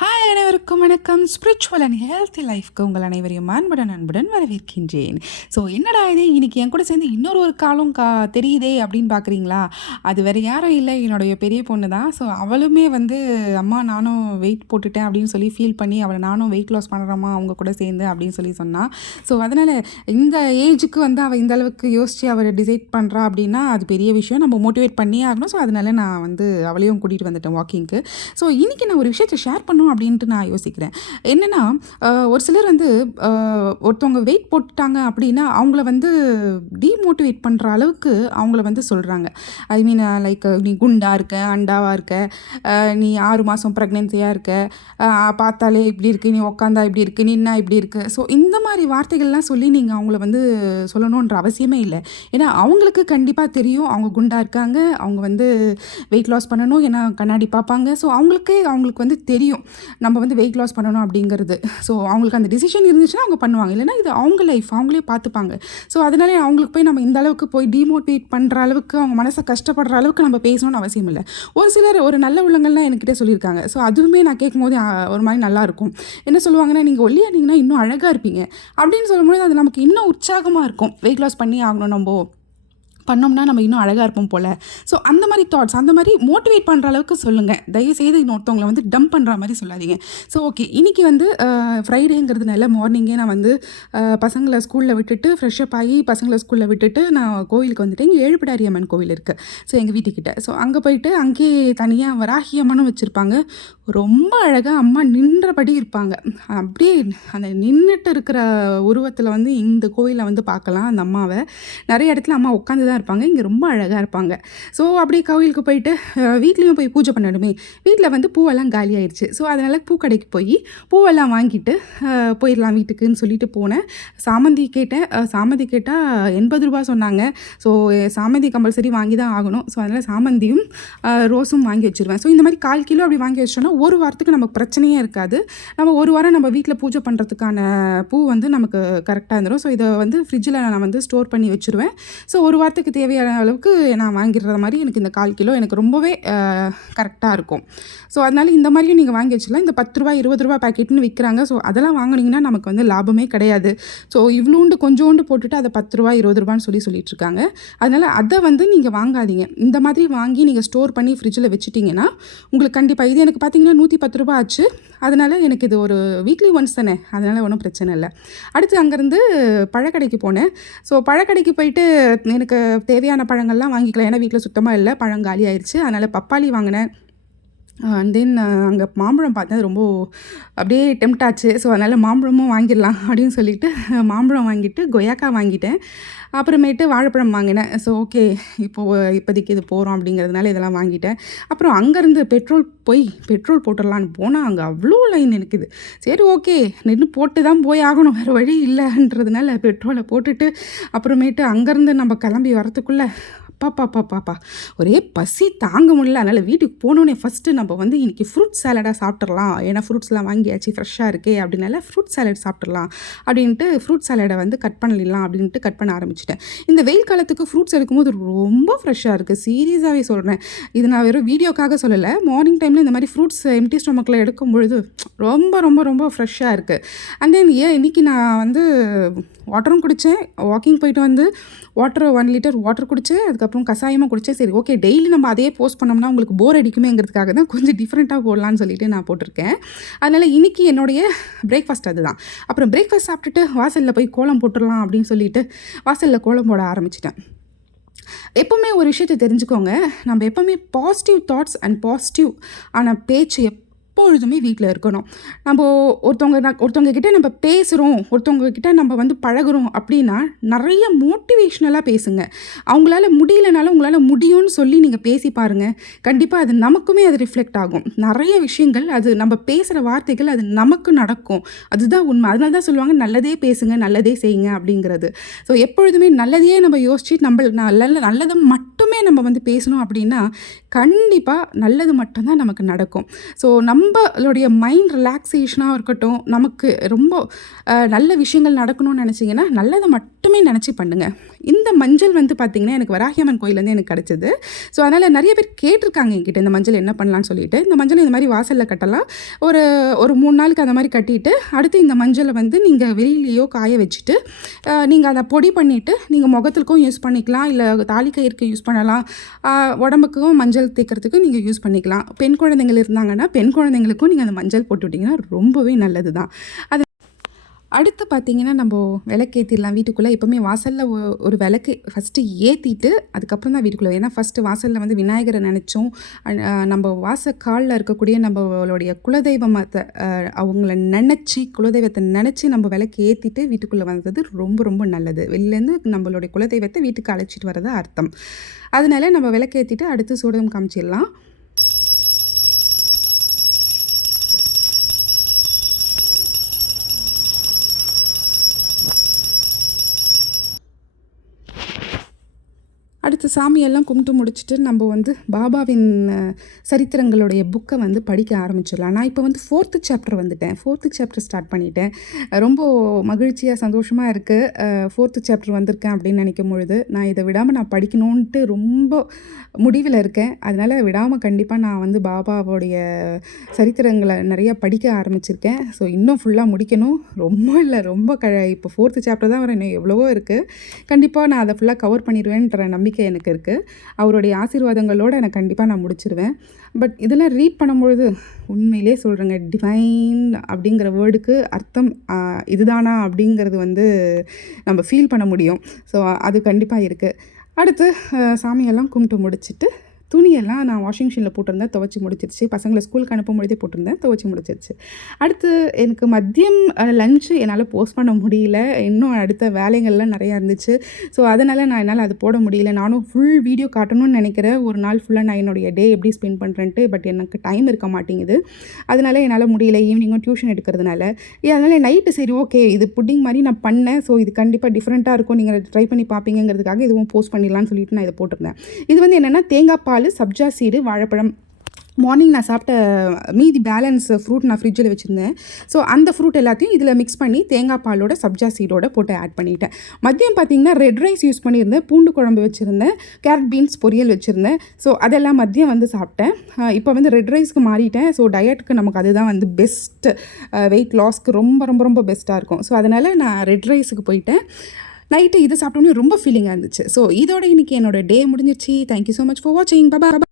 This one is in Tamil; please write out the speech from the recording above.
ஹாய் அனைவருக்கும் வணக்கம். ஸ்பிரிச்சுவல் அண்ட் ஹெல்த்தி லைஃப்க்கு உங்கள் அனைவரையும் மாண்புடன் அன்புடன் வரவேற்கின்றேன். ஸோ என்னடா இது? இன்றைக்கி என் கூட சேர்ந்து இன்னொரு ஒரு காலம் கா தெரியுதே அப்படின்னு பார்க்குறீங்களா அது வேறு யாரும் இல்லை. என்னுடைய பெரிய பொண்ணு தான். ஸோ அவளுமே வந்து அம்மா நானும் வெயிட் போட்டுட்டேன் அப்படின்னு சொல்லி ஃபீல் பண்ணி அவளை நானும் வெயிட் லாஸ் பண்ணுறோமா அவங்க கூட சேர்ந்து அப்படின்னு சொல்லி சொன்னான் ஸோ அதனால் இந்த ஏஜுக்கு வந்து அவள் இந்த அளவுக்கு யோசித்து அவள் டிசைட் பண்ணுறா அப்படின்னா அது பெரிய விஷயம். நம்ம மோட்டிவேட் பண்ணியே ஆகணும். ஸோ அதனால நான் வந்து அவளையும் கூட்டிகிட்டு வந்துட்டேன் வாக்கிங்க்கு ஸோ இன்றைக்கி நான் ஒரு விஷயத்தை ஷேர் பண்ணணும் அப்படின்ட்டு நான் யோசிக்கிறேன். என்னென்னா ஒரு சிலர் வந்து ஒருத்தவங்க வெயிட் போட்டுட்டாங்க அப்படின்னா அவங்கள வந்து டீமோட்டிவேட் பண்ணுற அளவுக்கு அவங்கள வந்து சொல்கிறாங்க ஐ மீன் லைக் நீ குண்டாக இருக்க அண்டாவாக இருக்க நீ ஆறு மாதம் ப்ரெக்னென்சியாக இருக்க பார்த்தாலே இப்படி இருக்கு நீ உக்காந்தா இப்படி இருக்கு நின்னா இப்படி இருக்கு. ஸோ இந்த மாதிரி வார்த்தைகள்லாம் சொல்லி நீங்கள் அவங்கள வந்து சொல்லணுன்ற அவசியமே இல்லை. ஏன்னா அவங்களுக்கு கண்டிப்பாக தெரியும் அவங்க குண்டாக இருக்காங்க அவங்க வந்து வெயிட் லாஸ் பண்ணணும் ஏன்னா கண்ணாடி பார்ப்பாங்க. ஸோ அவங்களுக்கே அவங்களுக்கு வந்து தெரியும். நம்ம வந்து வெயிட் லாஸ் பண்ணணும் அப்படிங்கிறது. ஸோ அவங்களுக்கு அந்த டிசிஷன் இருந்துச்சுன்னா அவங்க பண்ணுவாங்க. இல்லைன்னா இது அவங்க லைஃப் அவங்களே பார்த்துப்பாங்க. ஸோ அதனாலே அவங்களுக்கு போய் நம்ம இந்த அளவுக்கு போய் டிமோட்டிவேட் பண்ணுற அளவுக்கு அவங்க மனசை கஷ்டப்படுற அளவுக்கு நம்ம பேசணும்னு அவசியம் இல்லை. ஒரு சிலர் ஒரு நல்ல உள்ளங்கள்லாம் என்கிட்ட சொல்லியிருக்காங்க. ஸோ அதுவுமே நான் கேட்கும்போது ஒரு மாதிரி நல்லாயிருக்கும் என்ன சொல்லுவாங்கன்னா நீங்கள் ஒல்லியாக இருந்தீங்கன்னா இன்னும் அழகாக இருப்பீங்க. அப்படின்னு சொல்லும்போது அது நமக்கு இன்னும் உற்சாகமாக இருக்கும். வெயிட் லாஸ் பண்ணி ஆகணும் நம்ம. பண்ணோம்னா நம்ம இன்னும் அழகாக இருப்போம் போல். ஸோ அந்த மாதிரி தாட்ஸ் அந்த மாதிரி மோட்டிவேட் பண்ணுற அளவுக்கு சொல்லுங்கள் தயவுசெய்து இன்னொருத்தவங்களை வந்து டம்ப் பண்ணுற மாதிரி சொல்லாதீங்க. ஸோ ஓகே இன்றைக்கி வந்து ஃப்ரைடேங்கிறதுனால மார்னிங்கே நான் வந்து பசங்களை ஸ்கூலில் விட்டுட்டு ஃப்ரெஷ்ஷப் ஆகி பசங்களை ஸ்கூலில் விட்டுட்டு நான் கோவிலுக்கு வந்துட்டேன். இங்கே ஏழுபிடாரி அம்மன் கோவில் இருக்குது ஸோ எங்கள் வீட்டுக்கிட்ட. ஸோ அங்கே போயிட்டு அங்கேயே தனியாக வராகி அம்மனும் வச்சுருப்பாங்க. ரொம்ப அழகாக அம்மா நின்றபடி இருப்பாங்க. அப்படியே அந்த நின்றுட்டு இருக்கிற உருவத்தில் வந்து இந்த கோவிலில் வந்து பார்க்கலாம் அந்த அம்மாவை. நிறைய இடத்துல அம்மா உட்காந்து தான் இருப்பாங்க. இங்கே ரொம்ப அழகாக இருப்பாங்க. ஸோ அப்படியே கோவிலுக்கு போயிட்டு வீட்லேயும் போய் பூஜை பண்ணணுமே. வீட்டில் வந்து பூவெல்லாம் காலி ஆயிடுச்சு ஸோ அதனால் பூக்கடைக்கு போய் பூவெல்லாம் வாங்கிட்டு போயிடலாம் வீட்டுக்குன்னு சொல்லிட்டு போனேன். சாமந்தி கேட்டேன். சாமந்தி கேட்டால் எண்பது ரூபா சொன்னாங்க. ஸோ சாமந்தி கம்பல்சரி வாங்கி தான் ஆகணும். ஸோ அதனால் சாமந்தியும் ரோஸும் வாங்கி வச்சுருவேன். ஸோ இந்த மாதிரி கால் கிலோ அப்படி வாங்கி வச்சோன்னா ஒரு வாரத்துக்கு நமக்கு பிரச்சனையே இருக்காது. நம்ம ஒரு வாரம் நம்ம வீட்டில் பூஜை பண்ணுறதுக்கான பூ வந்து நமக்கு கரெக்டாக இருந்துடும் ஸோ இதை வந்து ஃப்ரிட்ஜில் நான் வந்து ஸ்டோர் பண்ணி வச்சுருவேன். ஸோ ஒரு வாரத்துக்கு தேவையான அளவுக்கு நான் வாங்கிடுற மாதிரி எனக்கு இந்த கால் கிலோ எனக்கு ரொம்பவே கரெக்டாக இருக்கும். ஸோ அதனால் இந்த மாதிரியும் நீங்கள் வாங்கி வச்சுக்கலாம் இந்த பத்து ரூபா இருபது ரூபா பேக்கெட்னு விற்கிறாங்க ஸோ அதெல்லாம் வாங்கினீங்கன்னா நமக்கு வந்து லாபமே கிடையாது. ஸோ இவ்வளோண்டு கொஞ்சோண்டு போட்டுட்டு அதை பத்து ரூபா இருபது ரூபான்னு சொல்லி சொல்லிட்டு இருக்காங்க. அதனால் அதை வந்து நீங்கள் வாங்காதீங்க. இந்த மாதிரி வாங்கி நீங்கள் ஸ்டோர் பண்ணி ஃப்ரிட்ஜில் வச்சுட்டிங்கன்னா உங்களுக்கு கண்டிப்பாக இது எனக்கு பார்த்தீங்கன்னா நூற்றி பத்து ரூபா ஆச்சு. அதனால் எனக்கு இது ஒரு வீக்லி ஒன்ஸ் தானே. அதனால் ஒன்றும் பிரச்சனை இல்லை. அடுத்து அங்கேருந்து பழக்கடைக்கு போனேன். ஸோ பழக்கடைக்கு போயிட்டு எனக்கு தேவையான பழங்கள்லாம் வாங்கிக்கலாம். ஏன்னா வீட்டில் சுத்தமாக இல்லை. பழம் காலி ஆயிடுச்சு அதனால் பப்பாளி வாங்கினேன். அண்ட் தென் அங்கே மாம்பழம் பார்த்தேன் அது ரொம்ப அப்படியே டெம்ட் ஆச்சு. ஸோ அதனால் மாம்பழமும் வாங்கிடலாம் அப்படின்னு சொல்லிட்டு மாம்பழம் வாங்கிட்டு கொய்யாக்கா வாங்கிட்டேன். அப்புறமேட்டு வாழைப்பழம் வாங்கினேன். ஸோ ஓகே இப்போது இப்போதைக்கு இது போகிறோம் அப்படிங்கிறதுனால இதெல்லாம் வாங்கிட்டேன். அப்புறம் அங்கேருந்து பெட்ரோல் போய் பெட்ரோல் போட்டுடலான்னு போனால் அங்கே அவ்வளோ லைன் இருக்குது சரி ஓகே நின்று போட்டு தான் போய் ஆகணும். வேறு வழி இல்லைன்றதுனால பெட்ரோலை போட்டுட்டு அப்புறமேட்டு அங்கேருந்து நம்ம கிளம்பி வரத்துக்குள்ளே பாப்பா பாப்பா ஒரே பசி தாங்க முடியல. அதனால் வீட்டுக்கு போனோடனே ஃபஸ்ட்டு நம்ம வந்து இன்றைக்கி ஃப்ரூட் சாலடாக சாப்பிட்றலாம் ஏன்னா ஃப்ரூட்ஸ்லாம் வாங்கியாச்சு ஃப்ரெஷ்ஷாக இருக்கே அப்படின்னால ஃப்ரூட் சாலட் சாப்பிட்றலாம் அப்படின்ட்டு ஃப்ரூட் சாலடை வந்து கட் பண்ணிடலாம் அப்படின்ட்டு கட் பண்ண ஆரம்பிச்சிட்டேன். இந்த வெயில் காலத்துக்கு ஃப்ரூட்ஸ் எடுக்கும்போது ரொம்ப ஃப்ரெஷ்ஷாக இருக்குது சீரியஸாகவே சொல்கிறேன் இது நான் வெறும் வீடியோக்காக சொல்லலை. மார்னிங் டைமில் இந்த மாதிரி ஃப்ரூட்ஸ் எம்டி ஸ்டொமக்கில் எடுக்கும் பொழுது ரொம்ப ரொம்ப ரொம்ப ஃப்ரெஷ்ஷாக இருக்குது அண்ட் தென் ஏன் இன்றைக்கி நான் வந்து வாட்டரும் குடித்தேன் வாக்கிங் போயிட்டு வந்து வாட்டர் ஒன் லிட்டர் வாட்டர் குடித்தேன் அதுக்கு அதுக்கப்புறம் கஷாயமாக குடித்தா சரி ஓகே டெய்லி நம்ம அதே போஸ்ட் பண்ணோம்னா உங்களுக்கு போர் அடிக்குமேங்கிறதுக்காக தான் கொஞ்சம் டிஃப்ரெண்ட்டாக போடலான்னு சொல்லிட்டு நான் போட்டிருக்கேன். அதனால் இன்றைக்கி என்னுடைய பிரேக்ஃபாஸ்ட் அதுதான். அப்புறம் பிரேக்ஃபாஸ்ட் சாப்பிட்டுட்டு வாசலில் போய் கோலம் போட்டுடலாம் அப்படின்னு சொல்லிட்டு வாசலில் கோலம் போட ஆரம்பிச்சிட்டேன். எப்போவுமே ஒரு விஷயத்தை தெரிஞ்சுக்கோங்க. நம்ம எப்போவுமே பாசிட்டிவ் தாட்ஸ் அண்ட் பாசிட்டிவ் ஆன பேச்சு எப்பொழுதுமே வீட்டில் இருக்கணும். நம்ம ஒருத்தவங்க ந- ஒருத்தவங்க கிட்ட நம்ம பேசுகிறோம் ஒருத்தவங்க கிட்ட நம்ம வந்து பழகுறோம் அப்படின்னா நிறைய மோட்டிவேஷ்னலாக பேசுங்க. அவங்களால முடியலனாலும் உங்களால் முடியும்னு சொல்லி நீங்கள் பேசி பாருங்கள் கண்டிப்பாக அது நமக்குமே அது ரிஃப்ளெக்ட் ஆகும். நிறைய விஷயங்கள் அது நம்ம பேசுகிற வார்த்தைகள் அது நமக்கு நடக்கும். அதுதான் உண்மை. அதனால தான் சொல்லுவாங்க நல்லதே பேசுங்க நல்லதே செய்யுங்க அப்படிங்கிறது. ஸோ எப்பொழுதுமே நல்லதையே நம்ம யோசிச்சு நம்ம நல்ல நல்லதை மட்டும் மட்டுமே நம்ம வந்து பேசணும் அப்படின்னா கண்டிப்பாக நல்லது மட்டும்தான் நமக்கு நடக்கும். ஸோ நம்மளுடைய மைண்ட் ரிலாக்ஸேஷனாக இருக்கட்டும் நமக்கு ரொம்ப நல்ல விஷயங்கள் நடக்கணும்னு நினச்சிங்கன்னா நல்லதை மட்டுமே நினச்சி பண்ணுங்கள் இந்த மஞ்சள் வந்து பார்த்திங்கன்னா எனக்கு வராகியம்மன் கோயிலேருந்து எனக்கு கிடச்சிது. ஸோ அதனால் நிறைய பேர் கேட்டிருக்காங்க என்கிட்ட இந்த மஞ்சள் என்ன பண்ணலாம்னு சொல்லிட்டு. இந்த மஞ்சள் இந்த மாதிரி வாசலில் கட்டலாம். ஒரு ஒரு மூணு நாளுக்கு அந்த மாதிரி கட்டிட்டு அடுத்து இந்த மஞ்சளை வந்து நீங்கள் வெளியிலேயோ காய வச்சுட்டு நீங்கள் அதை பொடி பண்ணிவிட்டு நீங்கள் முகத்துக்கும் யூஸ் பண்ணிக்கலாம். இல்லை தாலி கயிறுக்கு யூஸ் பண்ணலாம். பண்ணலாம். உடம்புக்கும் மஞ்சள் தேய்க்கிறதுக்கும் நீங்கள் யூஸ் பண்ணிக்கலாம். பெண் குழந்தைங்கள் இருந்தாங்கன்னா பெண் குழந்தைங்களுக்கும் நீங்கள் அந்த மஞ்சள் போட்டு விட்டிங்கன்னா ரொம்பவே நல்லது தான் அது அடுத்து பார்த்தீங்கன்னா நம்ம விளக்கேற்றிடலாம் வீட்டுக்குள்ளே எப்போவுமே வாசலில் ஒரு விளக்கு ஃபஸ்ட்டு ஏற்றிட்டு அதுக்கப்புறம் தான் வீட்டுக்குள்ளே. ஏன்னா ஃபஸ்ட்டு வாசலில் வந்து விநாயகரை நினச்சோம். நம்ம வாசக்காலில் இருக்கக்கூடிய நம்மளுடைய குலதெய்வத்தை அவங்கள நினச்சி குலதெய்வத்தை நினச்சி நம்ம விளக்கு ஏற்றிட்டு வீட்டுக்குள்ளே வந்தது ரொம்ப ரொம்ப நல்லது. வெளிலேருந்து நம்மளுடைய குலதெய்வத்தை வீட்டுக்கு அழைச்சிட்டு வரது அர்த்தம். அதனால நம்ம விளக்கேற்றிட்டு அடுத்து சூடகம் காமிச்சிடலாம். அடுத்து சாமியெல்லாம் கும்பிட்டு முடிச்சுட்டு நம்ம வந்து பாபாவின் சரித்திரங்களுடைய புக்கை வந்து படிக்க ஆரம்பிச்சிடலாம். நான் இப்போ வந்து ஃபோர்த்து சாப்டர் வந்துட்டேன். ஃபோர்த்து சாப்டர் ஸ்டார்ட் பண்ணிட்டேன். ரொம்ப மகிழ்ச்சியாக சந்தோஷமாக இருக்குது ஃபோர்த்து சாப்டர் வந்திருக்கேன் அப்படின்னு நினைக்கும் பொழுது நான் இதை விடாமல் நான் படிக்கணுன்ட்டு ரொம்ப முடிவில் இருக்கேன். அதனால் விடாமல் கண்டிப்பாக நான் வந்து பாபாவோடைய சரித்திரங்களை நிறைய படிக்க ஆரம்பிச்சிருக்கேன். ஸோ இன்னும் ஃபுல்லாக முடிக்கணும். ரொம்ப இல்லை ரொம்ப க இப்போ ஃபோர்த்து சாப்டர் தான் வர இன்னும் எவ்வளவோ இருக்குது கண்டிப்பாக நான் அதை ஃபுல்லாக கவர் பண்ணிடுவேன்ற நம்பிக்கை எனக்கு இருக்குது அவருடைய ஆசீர்வாதங்களோடு எனக்கு கண்டிப்பாக நான் முடிச்சிருவேன். பட் இதெல்லாம் ரீட் பண்ணும்பொழுது உண்மையிலே சொல்கிறேங்க டிவைன் அப்படிங்கிற வேர்டுக்கு அர்த்தம் இதுதானா அப்படிங்கிறது வந்து நம்ம ஃபீல் பண்ண முடியும். ஸோ அது கண்டிப்பாக இருக்குது அடுத்து சாமியெல்லாம் கும்பிட்டு முடிச்சிட்டு துணியெல்லாம் நான் வாஷிங் மிஷினில் போட்டிருந்தேன் துவச்சி முடிச்சிருச்சு. பசங்களை ஸ்கூலுக்கு அனுப்பும் பொழுதே போட்டிருந்தேன் துவைச்சி முடிச்சிருச்சு. அடுத்து எனக்கு மதியம் லஞ்சு என்னால் போஸ்ட் பண்ண முடியல. இன்னும் அடுத்த வேலைகள்லாம் நிறையா இருந்துச்சு. ஸோ அதனால் நான் என்னால் அது போட முடியல. நானும் ஃபுல் வீடியோ காட்டணும்னு நினைக்கிறேன். ஒரு நாள் ஃபுல்லாக நான் என்னுடைய டே எப்படி ஸ்பெண்ட் பண்ணுறேன்ட்டு பட் எனக்கு டைம் இருக்க மாட்டேங்குது. அதனால் என்னால் முடியல. ஈவினிங்கும் டியூஷன் எடுக்கிறதுனால. அதனால் நைட்டு சரி ஓகே இது புட்டிங் மாதிரி நான் பண்ணேன். ஸோ இது கண்டிப்பாக டிஃப்ரெண்ட்டாக இருக்கும். நீங்கள் ட்ரை பண்ணி பார்ப்பீங்கிறதுக்காக இதுவும் போஸ்ட் பண்ணிடலாம்னு சொல்லிட்டு நான் இதை போட்டிருந்தேன். இது வந்து என்னென்னா தேங்காய் பால் சப்ஜா சீடு வாழைப்பழம். மார்னிங் நான் சாப்பிட்ட மீதி பேலன்ஸ் ஃப்ரூட் நான் ஃப்ரிட்ஜில் வச்சுருந்தேன். ஸோ அந்த ஃப்ரூட் எல்லாத்தையும் இதில் மிக்ஸ் பண்ணி தேங்காய் பாலோட சப்ஜா சீடோட போட்டு ஆட் பண்ணிட்டேன். மதியம் பார்த்தீங்கன்னா ரெட் ரைஸ் யூஸ் பண்ணியிருந்தேன் பூண்டு குழம்பு வச்சுருந்தேன் கேரட் பீன்ஸ் பொரியல் வச்சுருந்தேன். ஸோ அதெல்லாம் மதியம் வந்து சாப்பிட்டேன். இப்போ வந்து ரெட் ரைஸ்க்கு மாறிட்டேன். ஸோ டயட்டுக்கு நமக்கு அதுதான் வந்து பெஸ்ட் வெயிட் லாஸ்க்கு ரொம்ப ரொம்ப ரொம்ப பெஸ்ட்டாக இருக்கும். ஸோ அதனால் நான் ரெட் ரைஸுக்கு போயிட்டேன். நைட்டு இது சாப்பிட்டோன்னே ரொம்ப ஃபீலிங்காக இருந்துச்சு. ஸோ இதோட இன்னைக்கு என்னோட டே முடிஞ்சிருச்சு. தேங்க்யூ ஸோ மச் ஃபார் வாட்சிங் பாபா